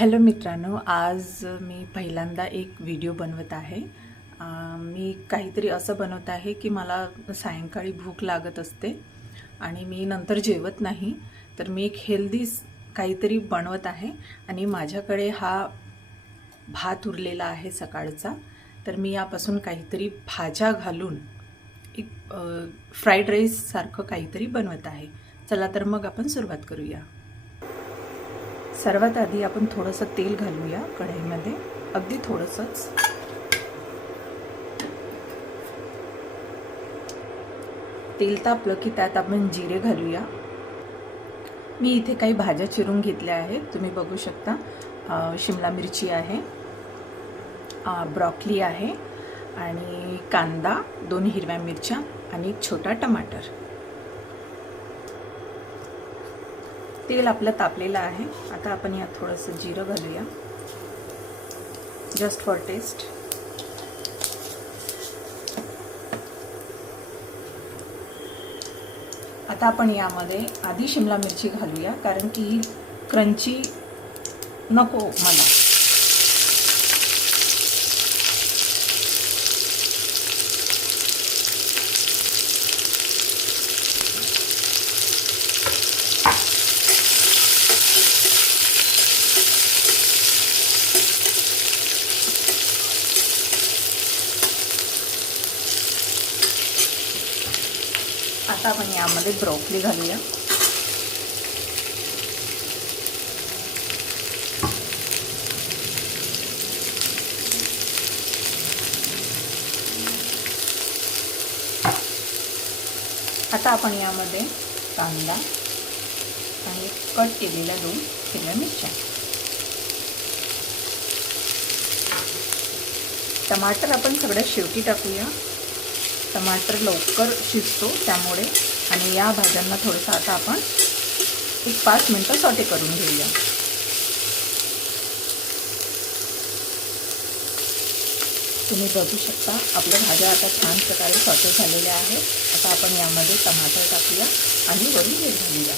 Hello मित्रांनो, आज मी पहिल्यांदा एक व्हिडिओ बनवत आहे। मी काहीतरी असं बनवत आहे की मला सायंकाळी भूक लागत असते आणि मी नंतर जेवत नाही, तर मी एक हेल्दी काहीतरी बनवत आहे आणि माझ्याकडे हा भात उरलेला आहे सकाळचा, तर मी यापासून काहीतरी भाज्या घालून एक फ्राईड राईस सारखं काहीतरी बनवत आहे। चला तर मग आपण सुरुवात करूया। सर्वात आधी आपण थोडंसं तेल घालूया कढईमध्ये, अगदी थोडंसंच। तेल तापलं की त्यात आपण जिरे घालूया। मी इथे काही भाज्या चिरून घेतल्या आहेत, तुम्ही बघू शकता। शिमला मिरची आहे, ब्रॉकली आहे आणि कांदा, 2 हिरव्या मिरच्या आणि एक छोटा टमाटर। तेल आपलं तापलेलं आहे। आता आपण यात थोडंसं जिरं घालूया, जस्ट फॉर टेस्ट। आता आपण यामध्ये आधी शिमला मिरची घालूया, कारण की क्रंची नको मला। आता आपण यामध्ये ब्रोकोली घालूया। आता आपण यामध्ये कांदा आणि कट केलेल्या 2 हिरव्या मिरच्या, टमाटर आपण सगळ्यात शेवटी टाकूया। टमाटर लवकर शिजतो त्यामुळे, आणि या भाज्यांना थोडंसं आता आपण एक 5 मिनिटं सॉटे करून घेऊया। तुम्ही बघू शकता आपल्या भाज्या आता छान प्रकारे सॉटे झालेल्या आहेत। आता आपण यामध्ये टमाटर टाकूया आणि वरून मीठ घालूया।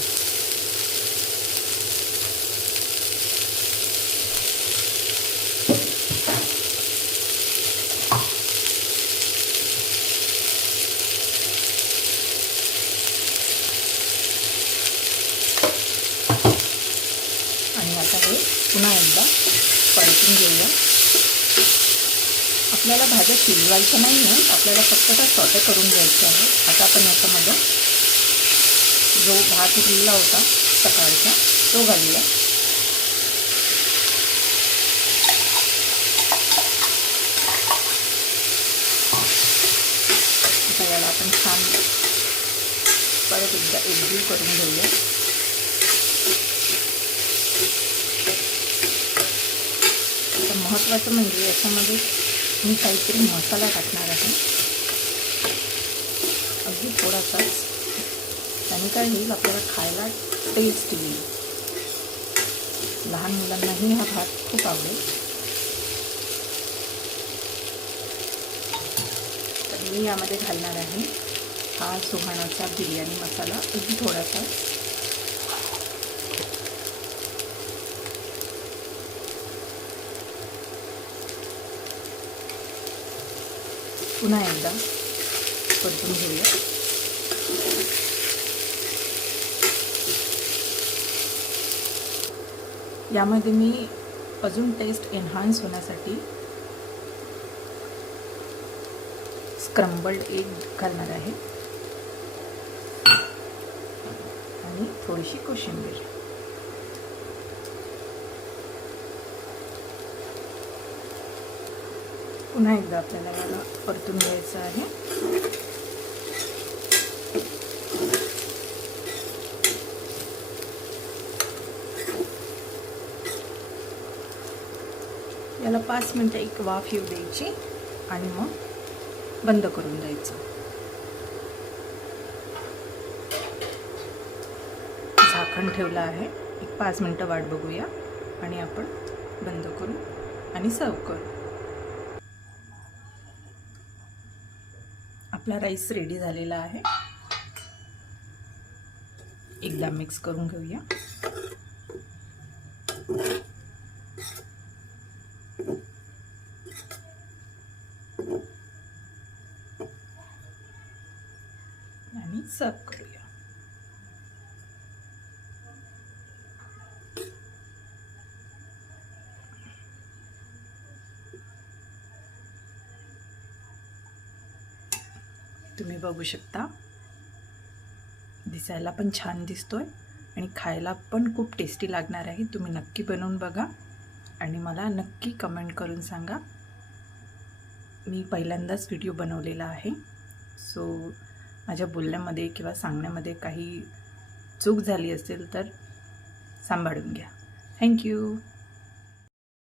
आणि आता हे पुन्हा एकदा परतून घेऊया। आपल्याला भाज्या शिजवायच्या नाही आहेत, आपल्याला फक्त त्या सॉटे करून घ्यायचे आहे। आता आपण याच्यामध्ये जो भात उरलेला होता सकाळचा तो घालूया। आता याला आपण छान परत एकदा एकजीव करून घेऊया। आता महत्त्वाचं म्हणजे याच्यामध्ये मी काहीतरी मसाला टाकणार आहे, अगदी थोडासाच। त्याने काय होईल, आपल्याला खायला टेस्ट येईल। लहान मुलांनाही हा भात खूप आवडेल। तर मी यामध्ये घालणार आहे हा सुहानाचा बिर्याणी मसाला, अगदी थोडासा। पुन्हा एकदा परतून घेऊया। यामध्ये मी अजून टेस्ट एन्हान्स होण्यासाठी स्क्रम्बल्ड एग घालणार आहे आणि थोडीशी कोशिंबीर। पुन्हा एकदा आपल्याला याला परतून घ्यायचं आहे। याला 5 मिनिटं एक वाफ येऊ द्यायची आणि मग बंद करून द्यायचं। झाकण ठेवलं आहे, एक 5 मिनिटं वाट बघूया आणि आपण बंद करू आणि सर्व करू। आपला राईस रेडी झालेला आहे। एकदा मिक्स करून घेऊया। सर्व करूया. तुम्ही बघू शकता, दिसायला पण छान दिसतोय आणि खायला पण खूप टेस्टी लागणार आहे. तुम्ही नक्की बनवून बघा आणि मला नक्की कमेंट करून सांगा. मी पहिल्यांदाच व्हिडिओ बनवलेला आहे, सो माझ्या बोलण्यामध्ये किंवा सांगण्यामध्ये काही चूक झाली असेल तर सांभाळून घ्या. थँक्यू.